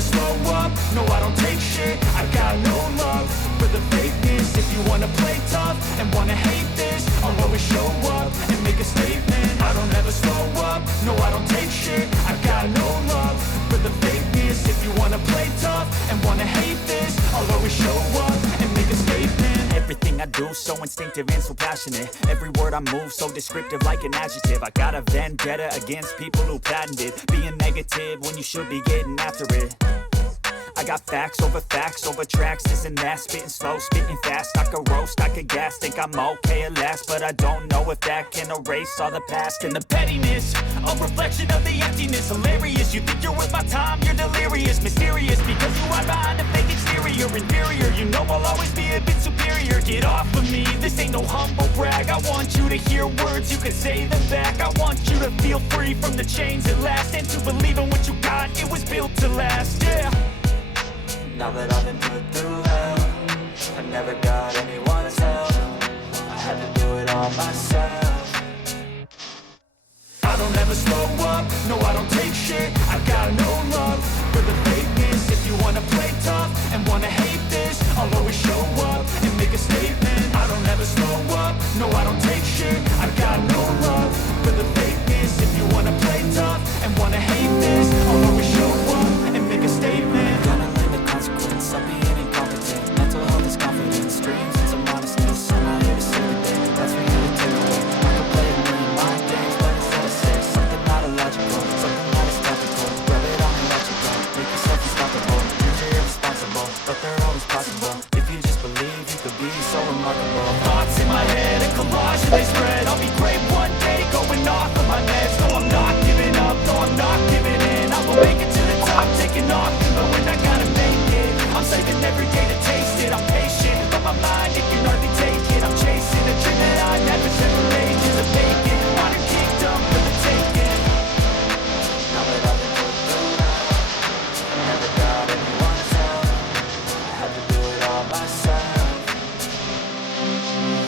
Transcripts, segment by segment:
never slow up, no I don't take shit. I got no love for the fakeness. If you wanna play tough and wanna hate this, I'll always show up and make a statement. I don't ever slow up, no I don't take shit. I got no love for the fakeness. If you wanna play tough and wanna hate this, I'll always show up and make a statement. Everything I do so instinctive and so passionate. Every word I move so descriptive like an adjective. I got a vendetta against people who patented being negative when you should be getting after it. I got facts over tracks, this and that. Spitting slow, spitting fast. I could roast, I could gas. Think I'm okay at last, but I don't know if that can erase all the past. And the pettiness, a reflection of the emptiness. Hilarious, you think you're worth my time, you're delirious. Mysterious, because you are behind a fake exterior. Inferior, you know I'll always be a bit superior. Get off of me, this ain't no humble brag. I want you to hear words, you can say them back. I want you to feel free from the chains at last, and to believe in what you got, it was built to last, yeah. Now that I've been put through hell, I never got anyone's help. I had to do it all myself. I don't ever slow up, no I don't take shit. I got no love for the fakeness. If you wanna play tough and wanna hate this, I'll always show up and make a statement. I don't ever slow up, no I don't take shit. I got no love for the fakeness. If you wanna play tough and wanna hate this, I'll always show up and make a statement. Consequence of being incompetent. Mental health is confidence, dreams and some honestness. I'm not here to save a thing, that's for you to take away. I could play a million mind games, but instead I say something not illogical, something that is topical. Rub it on and let you go, make yourself unstoppable. Dreams are irresponsible, but they're always possible. If you just believe, you could be so remarkable. Thoughts in my head, a collage and they spread. I'll be great one day, going off of my meds. No, I'm not giving up, no, I'm not giving in. I will make it to the top, taking off, but when I gotta make it, I'm saving every day to taste it. I'm patient, but my mind, it can hardly take it. I'm chasing a dream that I've had for several ages of making modern kingdom for the taking. Now that I've been put through hell, I never got anyone's help. I had to do it all myself.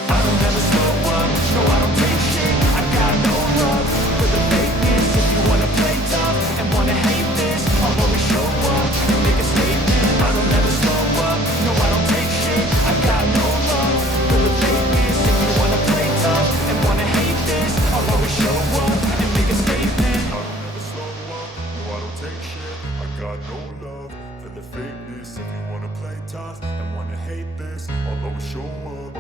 I don't ever slow up, no I don't take shit. I got no love for the fakeness. If you wanna play tough and wanna hate this, I'll always show up and make a statement. I don't ever slow up, no I don't take shit. I got no love for the fakeness. If you wanna play tough and wanna hate this, I'll always show up and make a statement. I don't ever slow up, no I don't take shit. I got no love for the fakeness. If you wanna play tough and wanna hate this, I'll always show up.